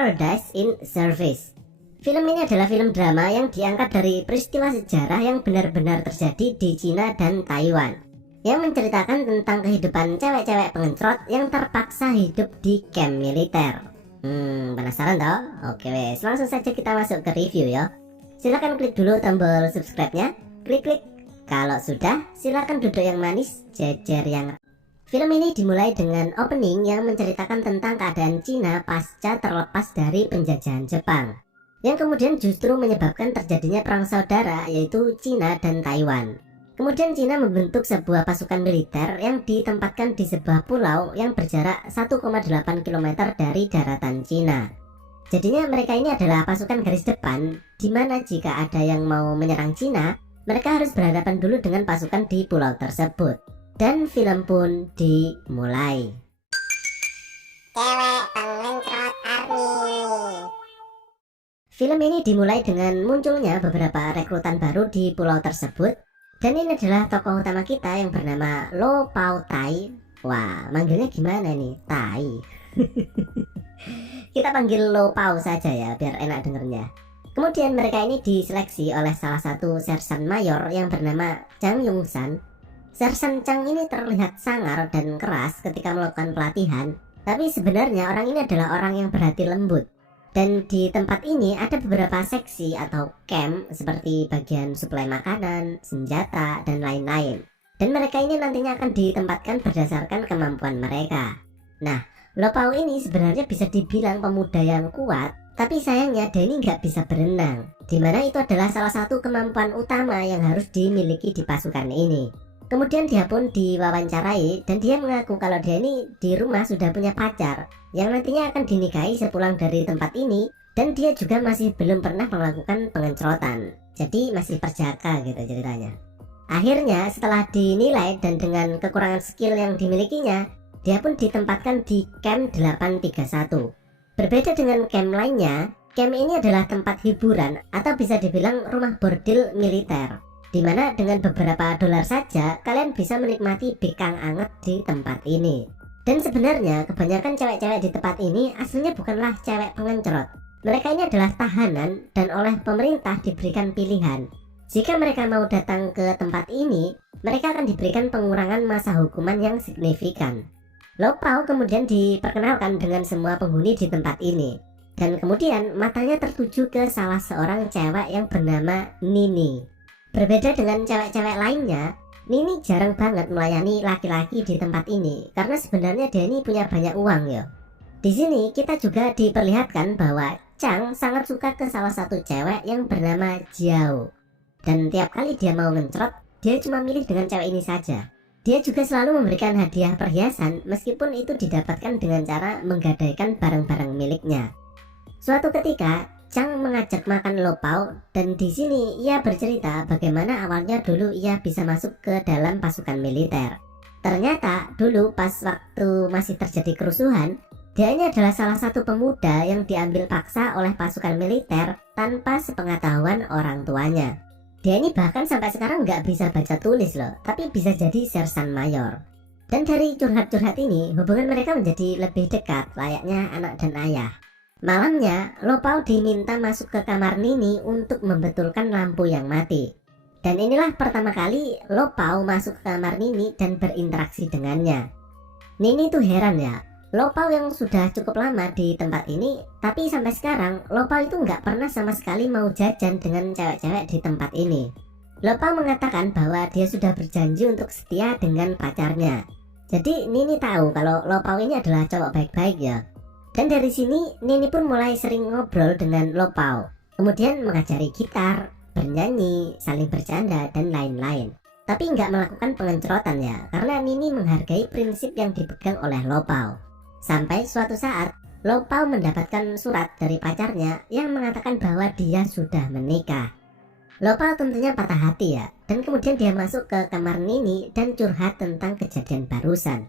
Paradise in Service. Film ini adalah film drama yang diangkat dari peristiwa sejarah yang benar-benar terjadi di Cina dan Taiwan, yang menceritakan tentang kehidupan cewek-cewek pengencrot yang terpaksa hidup di camp militer. Penasaran toh? Oke wes, langsung saja kita masuk ke review ya. Silahkan klik dulu tombol subscribe-nya, klik. Kalau sudah, silahkan duduk yang manis, jejer yang. Film ini dimulai dengan opening yang menceritakan tentang keadaan Cina pasca terlepas dari penjajahan Jepang, yang kemudian justru menyebabkan terjadinya perang saudara, yaitu Cina dan Taiwan. Kemudian Cina membentuk sebuah pasukan militer yang ditempatkan di sebuah pulau yang berjarak 1,8 km dari daratan Cina. Jadinya mereka ini adalah pasukan garis depan, di mana jika ada yang mau menyerang Cina, mereka harus berhadapan dulu dengan pasukan di pulau tersebut. Dan film pun dimulai. Cewek pengencrot Army. Film ini dimulai dengan munculnya beberapa rekrutan baru di pulau tersebut. Dan ini adalah tokoh utama kita yang bernama Lo Pao Tai. Wah, manggilnya gimana nih? Tai. Kita panggil Lo Pao saja ya, biar enak dengernya. Kemudian mereka ini diseleksi oleh salah satu sersan mayor yang bernama Chang Yongsan. Sersan Chang ini terlihat sangar dan keras ketika melakukan pelatihan, tapi sebenarnya orang ini adalah orang yang berhati lembut. Dan di tempat ini ada beberapa seksi atau camp seperti bagian suplai makanan, senjata, dan lain-lain. Dan mereka ini nantinya akan ditempatkan berdasarkan kemampuan mereka. Nah, Lo Pao ini sebenarnya bisa dibilang pemuda yang kuat, tapi sayangnya dia ini nggak bisa berenang, dimana itu adalah salah satu kemampuan utama yang harus dimiliki di pasukan ini. Kemudian dia pun diwawancarai dan dia mengaku kalau dia ini di rumah sudah punya pacar yang nantinya akan dinikahi sepulang dari tempat ini, dan dia juga masih belum pernah melakukan pengencrotan, jadi masih perjaka gitu ceritanya. Akhirnya setelah dinilai dan dengan kekurangan skill yang dimilikinya, dia pun ditempatkan di camp 831. Berbeda dengan camp lainnya, camp ini adalah tempat hiburan atau bisa dibilang rumah bordil militer, dimana dengan beberapa dolar saja kalian bisa menikmati bekang anget di tempat ini. Dan sebenarnya kebanyakan cewek-cewek di tempat ini aslinya bukanlah cewek pengencrot. Mereka ini adalah tahanan dan oleh pemerintah diberikan pilihan. Jika mereka mau datang ke tempat ini, mereka akan diberikan pengurangan masa hukuman yang signifikan. Lo Pao kemudian diperkenalkan dengan semua penghuni di tempat ini. Dan kemudian matanya tertuju ke salah seorang cewek yang bernama Nini. Berbeda dengan cewek-cewek lainnya, Nini jarang banget melayani laki-laki di tempat ini karena sebenarnya dia ini punya banyak uang ya. Di sini kita juga diperlihatkan bahwa Chang sangat suka ke salah satu cewek yang bernama Jiao. Dan tiap kali dia mau ngencrot, dia cuma milih dengan cewek ini saja. Dia juga selalu memberikan hadiah perhiasan meskipun itu didapatkan dengan cara menggadaikan barang-barang miliknya. Suatu ketika Chang mengajak makan Lo Pao, dan di sini ia bercerita bagaimana awalnya dulu ia bisa masuk ke dalam pasukan militer. Ternyata dulu pas waktu masih terjadi kerusuhan, dia ini adalah salah satu pemuda yang diambil paksa oleh pasukan militer tanpa sepengetahuan orang tuanya. Dia ini bahkan sampai sekarang nggak bisa baca tulis loh, tapi bisa jadi sersan mayor. Dan dari curhat-curhat ini, hubungan mereka menjadi lebih dekat layaknya anak dan ayah. Malamnya, Lo Pao diminta masuk ke kamar Nini untuk membetulkan lampu yang mati. Dan inilah pertama kali Lo Pao masuk ke kamar Nini dan berinteraksi dengannya. Nini tuh heran ya, Lo Pao yang sudah cukup lama di tempat ini, tapi sampai sekarang Lo Pao itu nggak pernah sama sekali mau jajan dengan cewek-cewek di tempat ini. Lo Pao mengatakan bahwa dia sudah berjanji untuk setia dengan pacarnya. Jadi Nini tahu kalau Lo Pao ini adalah cowok baik-baik ya. Dan dari sini Nini pun mulai sering ngobrol dengan Lo Pao, kemudian mengajari gitar, bernyanyi, saling bercanda, dan lain-lain. Tapi nggak melakukan pengencrotan ya, karena Nini menghargai prinsip yang dipegang oleh Lo Pao. Sampai suatu saat Lo Pao mendapatkan surat dari pacarnya yang mengatakan bahwa dia sudah menikah. Lo Pao tentunya patah hati ya, dan kemudian dia masuk ke kamar Nini dan curhat tentang kejadian barusan.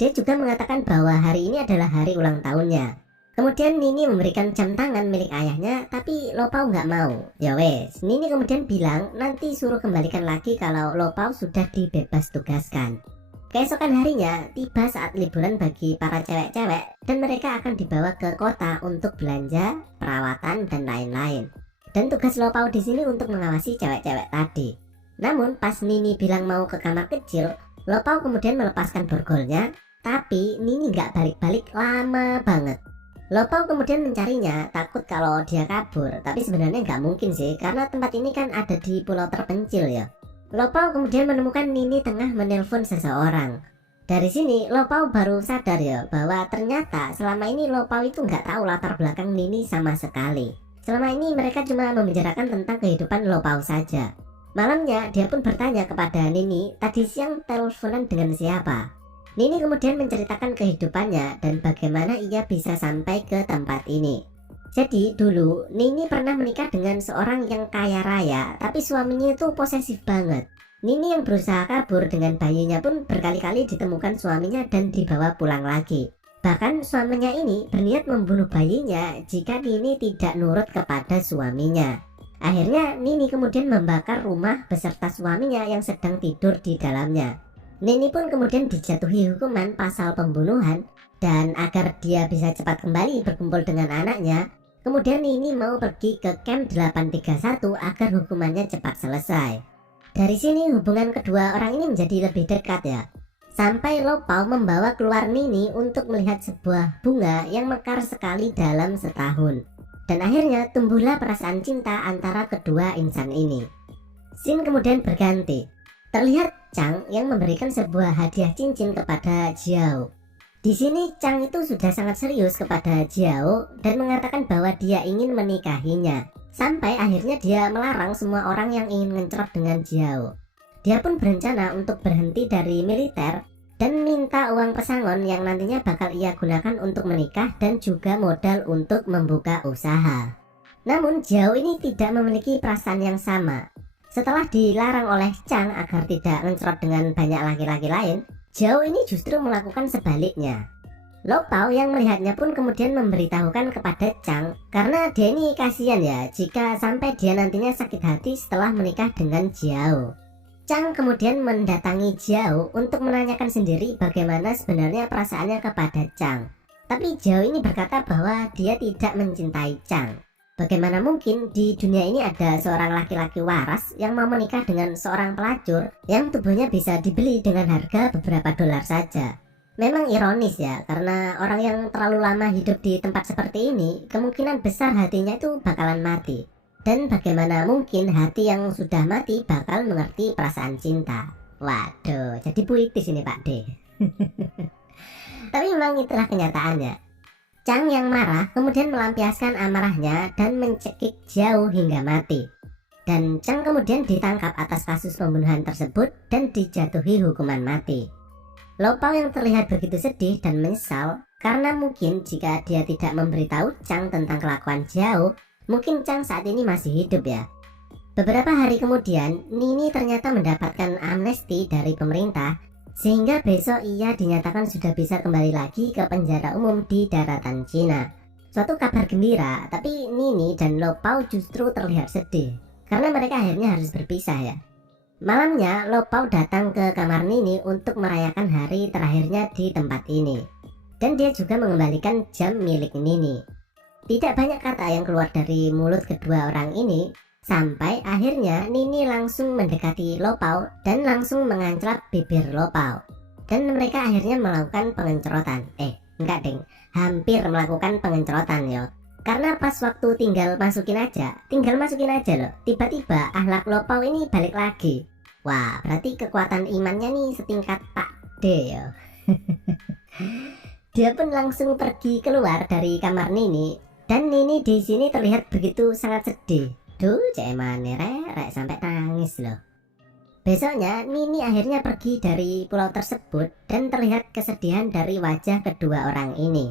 Dia juga mengatakan bahwa hari ini adalah hari ulang tahunnya. Kemudian Nini memberikan jam tangan milik ayahnya, tapi Lo Pao nggak mau. Ya wes, Nini kemudian bilang nanti suruh kembalikan lagi kalau Lo Pao sudah dibebas tugaskan. Keesokan harinya tiba saat liburan bagi para cewek-cewek dan mereka akan dibawa ke kota untuk belanja, perawatan, dan lain-lain. Dan tugas Lopao di sini untuk mengawasi cewek-cewek tadi. Namun pas Nini bilang mau ke kamar kecil, Lopao kemudian melepaskan borgolnya, tapi Nini nggak balik-balik lama banget. Lopao kemudian mencarinya, takut kalau dia kabur, tapi sebenarnya nggak mungkin sih, karena tempat ini kan ada di pulau terpencil ya. Lopao kemudian menemukan Nini tengah menelpon seseorang. Dari sini Lopao baru sadar ya bahwa ternyata selama ini Lopao itu nggak tahu latar belakang Nini sama sekali. Selama ini mereka cuma membicarakan tentang kehidupan Lopao saja. Malamnya dia pun bertanya kepada Nini tadi siang teleponan dengan siapa. Nini kemudian menceritakan kehidupannya dan bagaimana ia bisa sampai ke tempat ini. Jadi dulu Nini pernah menikah dengan seorang yang kaya raya, tapi suaminya itu posesif banget. Nini yang berusaha kabur dengan bayinya pun berkali-kali ditemukan suaminya dan dibawa pulang lagi. Bahkan suaminya ini berniat membunuh bayinya jika Nini tidak nurut kepada suaminya. Akhirnya Nini kemudian membakar rumah beserta suaminya yang sedang tidur di dalamnya. Nini pun kemudian dijatuhi hukuman pasal pembunuhan, dan agar dia bisa cepat kembali berkumpul dengan anaknya, kemudian Nini mau pergi ke camp 831 agar hukumannya cepat selesai. Dari sini hubungan kedua orang ini menjadi lebih dekat ya. Sampai Lopao membawa keluar Nini untuk melihat sebuah bunga yang mekar sekali dalam setahun. Dan akhirnya tumbuhlah perasaan cinta antara kedua insan ini. Scene kemudian berganti. Terlihat Chang yang memberikan sebuah hadiah cincin kepada Jiao. Di sini Chang itu sudah sangat serius kepada Jiao dan mengatakan bahwa dia ingin menikahinya. Sampai akhirnya dia melarang semua orang yang ingin ngencrot dengan Jiao. Dia pun berencana untuk berhenti dari militer dan minta uang pesangon yang nantinya bakal ia gunakan untuk menikah dan juga modal untuk membuka usaha. Namun Jiao ini tidak memiliki perasaan yang sama. Setelah dilarang oleh Chang agar tidak ngencrot dengan banyak laki-laki lain, Jiao ini justru melakukan sebaliknya. Lopao yang melihatnya pun kemudian memberitahukan kepada Chang karena dia ini kasihan ya jika sampai dia nantinya sakit hati setelah menikah dengan Jiao. Chang kemudian mendatangi Jiao untuk menanyakan sendiri bagaimana sebenarnya perasaannya kepada Chang. Tapi Jiao ini berkata bahwa dia tidak mencintai Chang. Bagaimana mungkin di dunia ini ada seorang laki-laki waras yang mau menikah dengan seorang pelacur yang tubuhnya bisa dibeli dengan harga beberapa dolar saja. Memang ironis ya, karena orang yang terlalu lama hidup di tempat seperti ini kemungkinan besar hatinya itu bakalan mati. Dan bagaimana mungkin hati yang sudah mati bakal mengerti perasaan cinta. Waduh, jadi puitis ini Pak D. Tapi memang itulah kenyataannya. Chang yang marah kemudian melampiaskan amarahnya dan mencekik Jiao hingga mati. Dan Chang kemudian ditangkap atas kasus pembunuhan tersebut dan dijatuhi hukuman mati. Lopao yang terlihat begitu sedih dan menyesal karena mungkin jika dia tidak memberitahu Chang tentang kelakuan Jiao, mungkin Chang saat ini masih hidup ya. Beberapa hari kemudian, Nini ternyata mendapatkan amnesti dari pemerintah sehingga besok ia dinyatakan sudah bisa kembali lagi ke penjara umum di daratan Cina. Suatu kabar gembira, tapi Nini dan Lopao justru terlihat sedih karena mereka akhirnya harus berpisah ya. Malamnya Lopao datang ke kamar Nini untuk merayakan hari terakhirnya di tempat ini. Dan dia juga mengembalikan jam milik Nini. Tidak banyak kata yang keluar dari mulut kedua orang ini, sampai akhirnya Nini langsung mendekati Lopao dan langsung menganclap bibir Lopao. Dan mereka akhirnya melakukan pengencrotan. Enggak deng, hampir melakukan pengencrotan yo. Karena pas waktu tinggal masukin aja loh, tiba-tiba akhlak Lopao ini balik lagi. Wah, berarti kekuatan imannya nih setingkat Pak D yo. Dia pun langsung pergi keluar dari kamar Nini, dan Nini di sini terlihat begitu sangat sedih. Duh, cek mana rek sampai nangis loh. Besoknya Nini akhirnya pergi dari pulau tersebut dan terlihat kesedihan dari wajah kedua orang ini.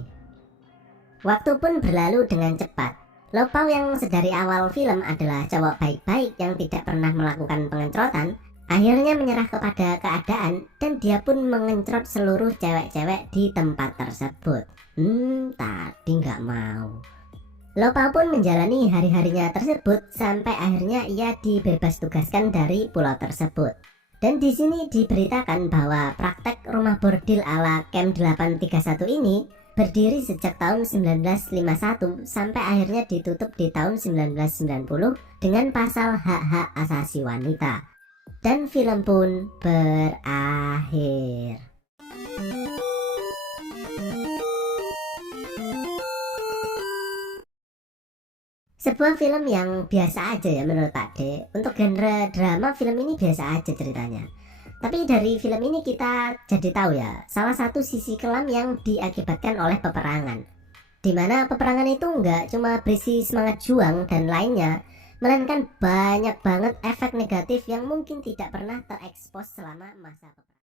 Waktu pun berlalu dengan cepat. Lopao yang sedari awal film adalah cowok baik-baik yang tidak pernah melakukan pengencrotan, akhirnya menyerah kepada keadaan dan dia pun mengencrot seluruh cewek-cewek di tempat tersebut. Tadi nggak mau. Lopao pun menjalani hari-harinya tersebut sampai akhirnya ia dibebas tugaskan dari pulau tersebut. Dan di sini diberitakan bahwa praktek rumah bordil ala Camp 831 ini berdiri sejak tahun 1951 sampai akhirnya ditutup di tahun 1990 dengan pasal hak-hak asasi wanita. Dan film pun berakhir. Sebuah film yang biasa aja ya menurut Pak D. Untuk genre drama, film ini biasa aja ceritanya. Tapi dari film ini kita jadi tahu ya, salah satu sisi kelam yang diakibatkan oleh peperangan. Dimana peperangan itu nggak cuma berisi semangat juang dan lainnya, melainkan banyak banget efek negatif yang mungkin tidak pernah terekspos selama masa peperangan.